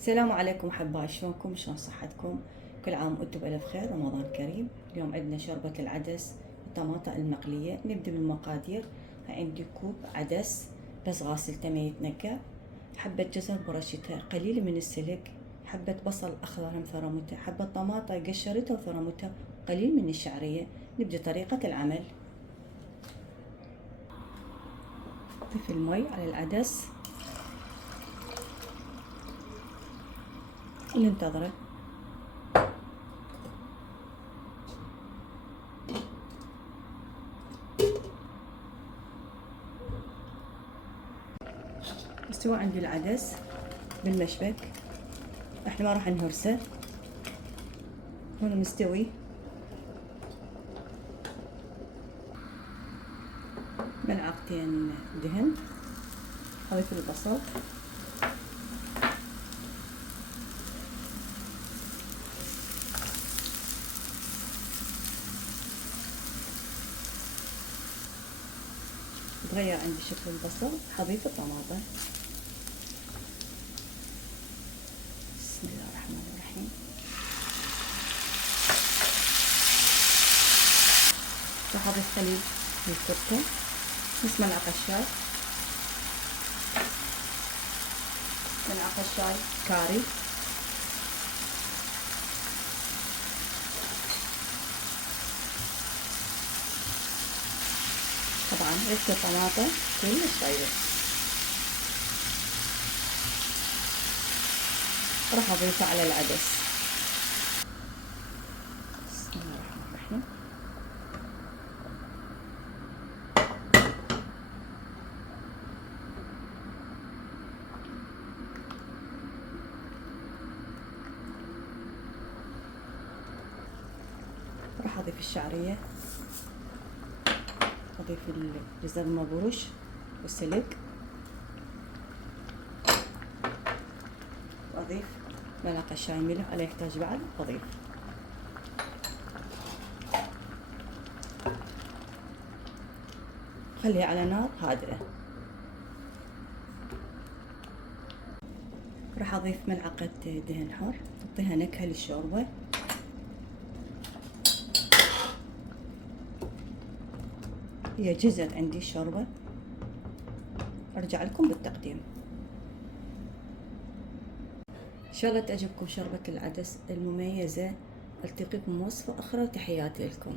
السلام عليكم أحبائي، شلونكم؟ شلون صحتكم؟ كل عام وأنتم بألف خير، رمضان كريم. اليوم عندنا شوربة العدس والطماطة المقلية. نبدأ بالمقادير. عندي كوب عدس بس غاسلته ما يتنقع، حبة جزر برشتها، قليل من السلق، حبة بصل أخضر هم ثرمته، حبة طماطة قشرتها وثرمتها، قليل من الشعرية. نبدأ طريقة العمل. نضيف المي على العدس وننتظره. استوى عندي العدس بالمشبك، احنا ما راح نهرسه، هون مستوي. ملعقتين دهن، اضيف البصل، تغير عندي شكل البصل، حضيف الطماطة. بسم الله الرحمن الرحيم. راح اضيف خليل الكركم، نص ملعقة شاي، ملعقة شاي كاري، طبعا ريحة الطماطة كلش طيبة. راح اضيفه على العدس. بسم الله الرحمن الرحيم. راح اضيف الشعرية، اضيف الجزر المبروش والسلق، واضيف ملعقة شاي ملح، على يحتاج بعد اضيف. خليها على نار هادئة. راح اضيف ملعقة دهن حار، تعطيها نكهة للشوربة. هي جهزت عندي الشوربة، ارجع لكم بالتقديم. ان شاء الله تعجبكم شوربة العدس المميزة. التقيكم بوصفة اخرى، تحياتي لكم.